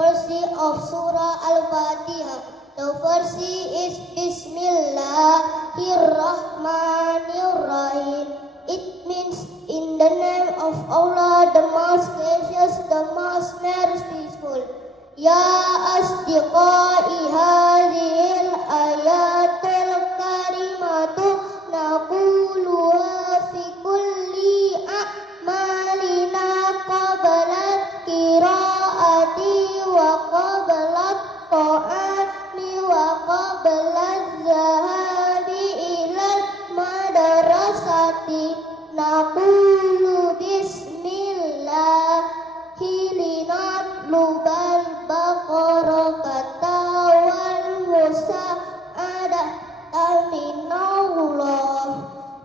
verse of Surah Al-Fatihah. The verse is Bismillahirrahmanirrahim. It means in the name of Allah, the most gracious, the most merciful. Ya asdiqai hadhil ayatul karimatu naquluha fi kulli a'malina qablat qiraati wa qablat ta'ami wa qablat zahabi ilal madrasati naqulu bismillahilinat Baqarah wal musa'adah aminallah.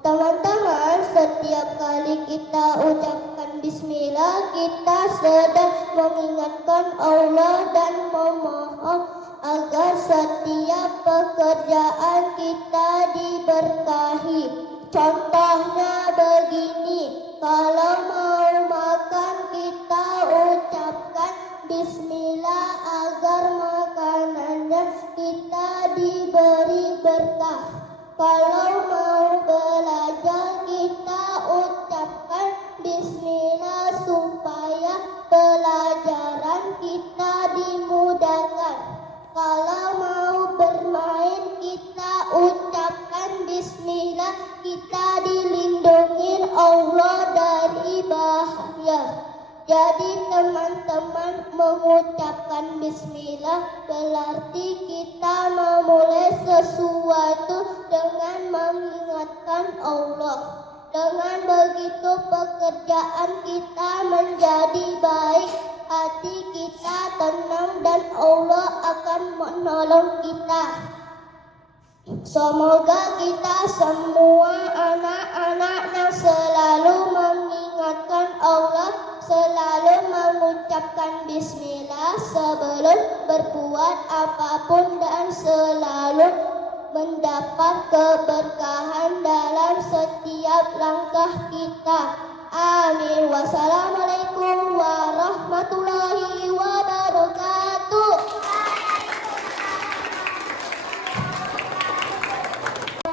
Teman-teman, setiap kali kita ucapkan bismillah, kita sedang mengingatkan Allah dan memohon agar setiap pekerjaan kita diberkahi. Contohnya begini, kalau mau makan kita ucapkan bismillah agar makanannya kita diberi berkah. Kalau mau belajar kita ucapkan bismillah supaya pelajaran kita dimudahkan. Kalau mau bermain kita ucapkan bismillah, kita dilindungi Allah dari bahaya. Jadi teman-teman, mengucapkan bismillah berarti kita memulai sesuatu dengan mengingatkan Allah. Dengan begitu pekerjaan kita menjadi baik, hati kita tenang dan Allah akan menolong kita. Semoga kita semua anak-anaknya selalu mengingatkan Allah, selalu mengucapkan bismillah sebelum berbuat apapun dan selalu mendapat keberkahan dalam setiap langkah kita. Amin. Wassalamualaikum warahmatullahi wabarakatuh.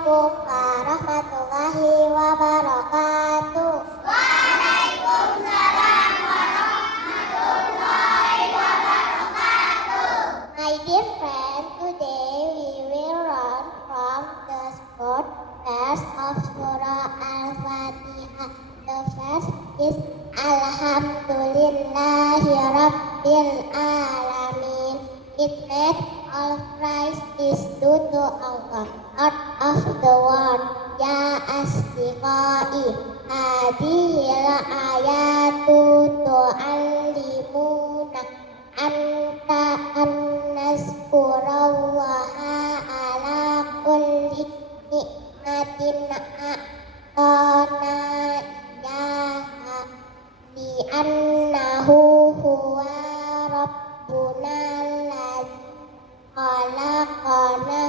Warahmatullahi wabarakatuh. Waalaikumsalam warahmatullahi wabarakatuh. My dear friend, today we will learn from the fourth verse of Surah Al-Fatihah. The verse is Alhamdulillahi Rabbil Alamin. It means all praise is due to Allah, Lord of the world. Ya asdiqai hadhil ayatu tu'allimuna anta annazkurallaha ala kulli ni'matin a'tana iyaha bi annahu huwa rabbuna alladzi khalaqana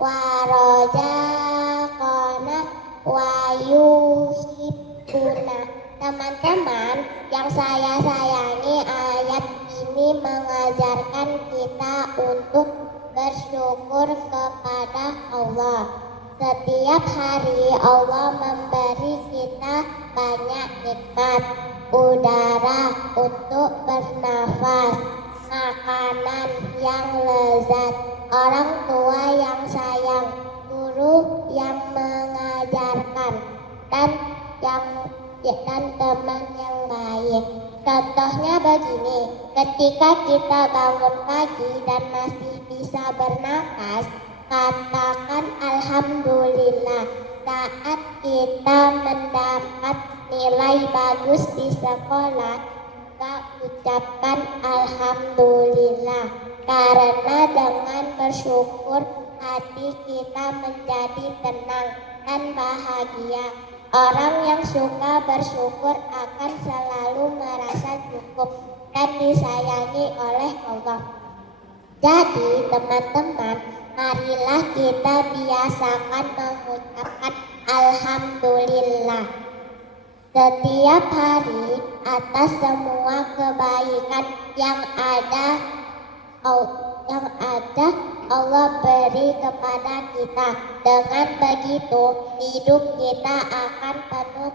wa razaqana wa yuhibuna. Teman-teman yang saya sayangi, ayat ini mengajarkan kita untuk bersyukur kepada Allah. Setiap hari Allah memberi kita banyak nikmat, udara untuk bernafas, makanan yang lezat, orang tua yang sayang, guru yang mengajarkan, dan teman yang baik. Contohnya begini, ketika kita bangun pagi dan masih bisa bernapas, katakan Alhamdulillah. Saat kita mendapat nilai bagus di sekolah, kita ucapkan Alhamdulillah. Karena dengan bersyukur, hati kita menjadi tenang dan bahagia. Orang yang suka bersyukur akan selalu merasa cukup dan disayangi oleh Allah. Jadi teman-teman, marilah kita biasakan mengucapkan Alhamdulillah setiap hari atas semua kebaikan yang ada yang ada Allah beri kepada kita. Dengan begitu, hidup kita akan penuh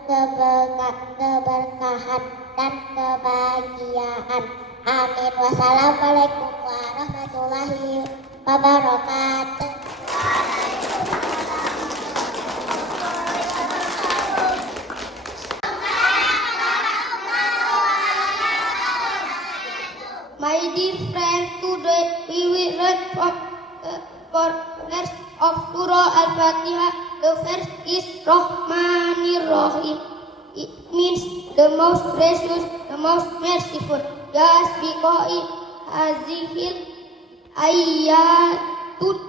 keberkahan dan kebahagiaan. Amin. Wassalamualaikum warahmatullahi wabarakatuh. My dear friends, today we will read from the four verses of Surah Al-Fatihah. The first is Rahmanir Rahim. It means the most gracious, the most merciful. Yes, biqa'i hazihil ayatut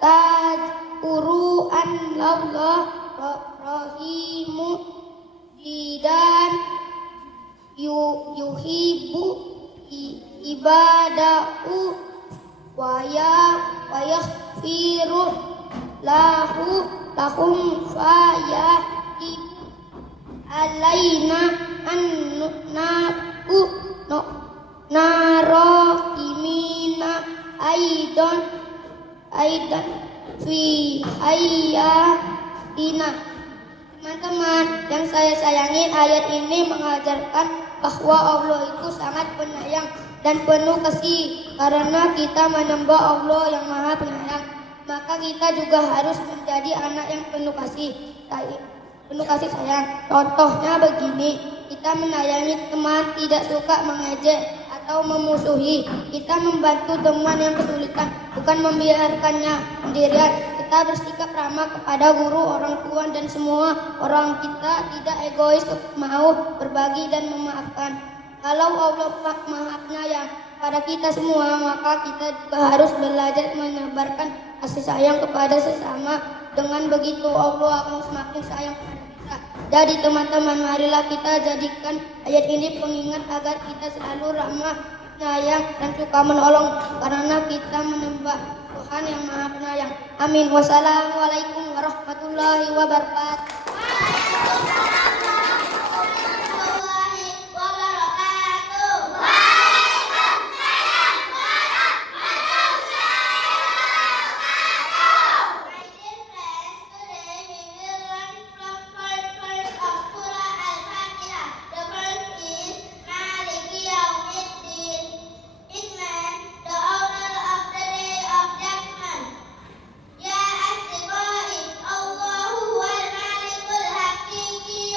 tadkuru an Allah rahimu jidan yuhibu ibadahu wa yaghfiru lahum fayati alaina an narakimina aidan fi hayatina. Teman-teman yang saya sayangi, ayat ini mengajarkan bahwa Allah itu sangat penyayang dan penuh kasih. Karena kita menyembah Allah yang Maha Penyayang, maka kita juga harus menjadi anak yang penuh kasih sayang. Contohnya begini, kita menyayangi teman, tidak suka mengejek atau memusuhi. Kita membantu teman yang kesulitan, bukan membiarkannya sendirian. Kita bersikap ramah kepada guru, orang tua, dan semua orang. Kita tidak egois, mau berbagi dan memaafkan. Kalau Allah Maha Penyayang pada kita semua, maka kita juga harus belajar menyebarkan kasih sayang kepada sesama. Dengan begitu Allah akan semakin sayang kepada kita. Jadi teman-teman, marilah kita jadikan ayat ini pengingat agar kita selalu ramah, penyayang, dan suka menolong, karena kita menyembah Tuhan yang Maha Penyayang. Amin. Wassalamualaikum warahmatullahi wabarakatuh. Ya asdiqai, Allahu wal malikul hakiki.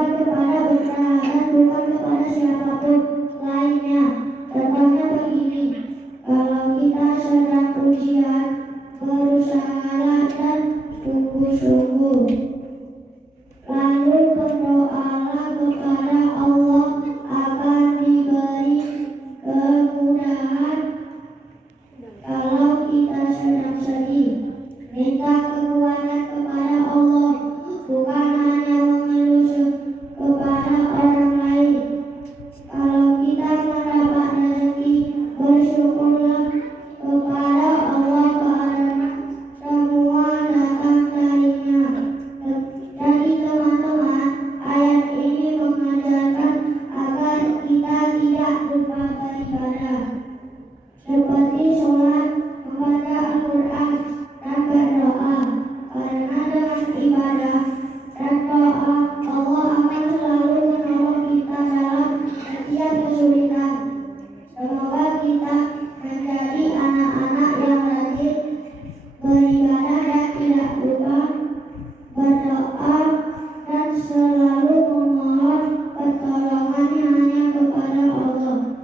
bukan kepada bendera dan bukan kepada siapapun lainnya. Contohnya begini, kalau kita sedang ujian, berusahalah dan sungguh-sungguh. Lalu berdoalah kepada Allah agar diberi kemudahan. Kalau kita sedang sedih, minta kekuatan kepada Allah, bukan hanya mengeluh kepada orang lain. Kalau kita mendapat rezeki, bersyukurlah kepada Allah karena semua datang darinya. Jadi teman-teman, ayat ini mengajarkan agar kita tidak lupa beribadah, seperti sholat, membaca Al-Quran, dan berdoa. Karena dengan ibadah dan doa, Allah akan selalu menolong kita dalam setiap kesulitan. Semoga kita menjadi anak-anak yang rajin beribadah dan tidak lupa berdoa dan selalu memohon pertolongannya hanya kepada Allah.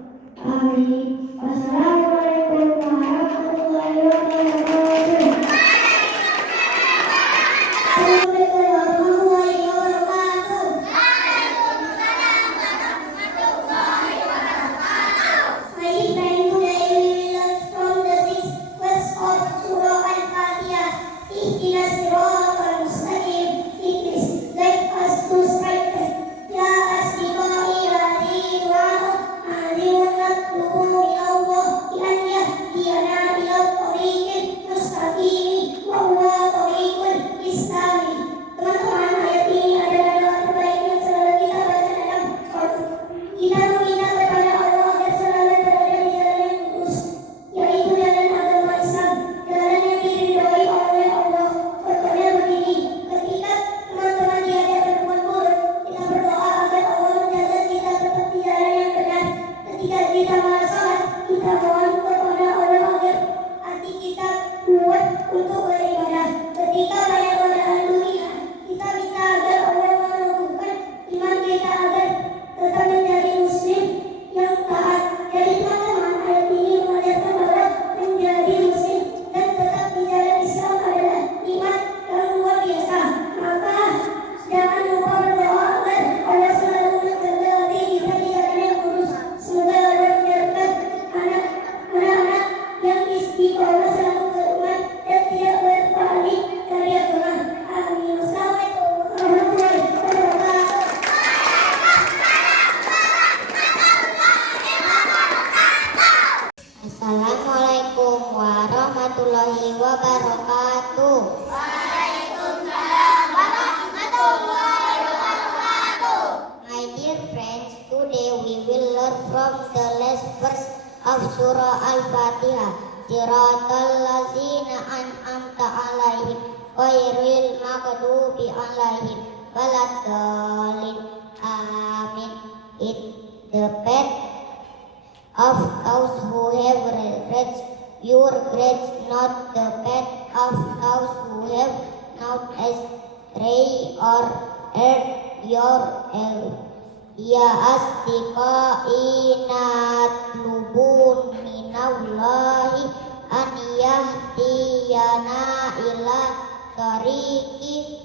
Amin. Wassalamualaikum warahmatullahi wabarakatuh. Assalamualaikum warahmatullahi wabarakatuh. My dear friend, today we will learn from the 6th verse of Surah Al-Fatihah. Ihdinas siratal mustaqim. Please let us to strengthen. Ya asdiqai radhi'allahu natlubu min Allah bi an yahdiyana ila tariqil mustaqim wa huwa tariqul Islam. Teman-teman, ayat ini adalah doa terbaik yang selalu kita baca dalam sholat. Kita meminta kepada Allah agar selalu berada di jalan yang lurus, yaitu jalan agama Islam, jalan yang diridhoi oleh Allah. Contohnya begini, ketika teman-teman diajak berbuat buruk, kita berdoa agar Allah menjaga kita tetap di jalan yang benar. Ketika kita malas sholat, kita mohon kepada Allah agar hati kita kuat untuk beribadah. Ketika banyak godaan dunia, kita minta agar Allah menumbuhkan iman kita agar tetap menjadi muslim yang taat. Jadi teman-teman, ayat ini mengajarkan bahwa menjadi muslim dan tetap di jalan Islam adalah nikmat yang luar biasa. Maka jangan lupa berdoa agar Allah selalu menjaga hati kita di jalan yang lurus. Semoga Allah menjadikan anak-anak yang istiqomah selalu beriman dan tidak berpaling dari agama. Amin. Wassalamualaikum warahmatullahi wabarakatuh. Assalamualaikum warahmatullahi wabarakatuh. My dear friends, today we will learn from the last verse of Surah Al-Fatihah. Siratal ladzina an'amta 'alaihim ghairil maghdubi alaihim waladdallin. Amin. It the path of those who have reached your grace, not the path of those who have not astray or erred your ya asdiqai natlubun minallahi an yahdiyana ila tariqi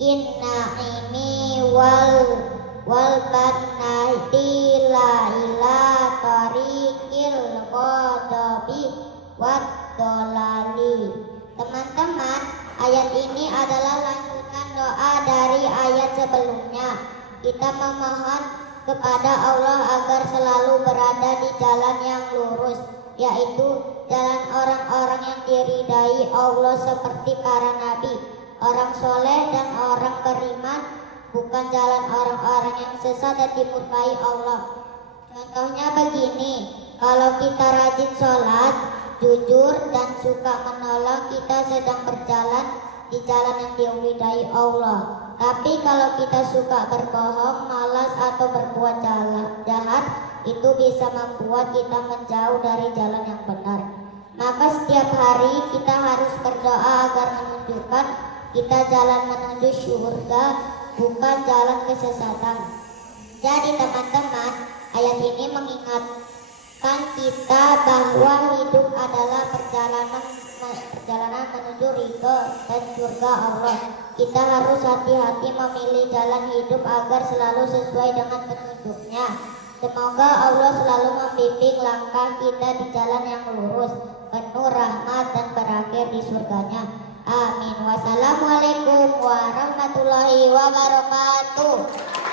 inna ini wal banati la ila tariqil ghadabi wad dolali. Teman-teman, ayat ini adalah lanjutan doa dari ayat sebelumnya. Kita memohon kepada Allah agar selalu berada di jalan yang lurus, yaitu jalan orang-orang yang diridai Allah seperti para nabi, orang soleh dan orang beriman, bukan jalan orang-orang yang sesat dan dimurkai Allah. Contohnya begini, kalau kita rajin sholat, jujur dan suka menolong, kita sedang berjalan di jalan yang diridai Allah. Tapi kalau kita suka berbohong, malas atau berbuat jahat, itu bisa membuat kita menjauh dari jalan yang benar. Maka setiap hari kita harus berdoa agar menunjukkan kita jalan menuju surga bukan jalan kesesatan. Jadi teman-teman, ayat ini mengingatkan kita bahwa hidup adalah perjalanan menuju ridho dan surga Allah. Kita harus hati-hati memilih jalan hidup agar selalu sesuai dengan petunjuknya. Semoga Allah selalu membimbing langkah kita di jalan yang lurus, penuh rahmat dan berakhir di surganya. Amin. Wassalamualaikum warahmatullahi wabarakatuh.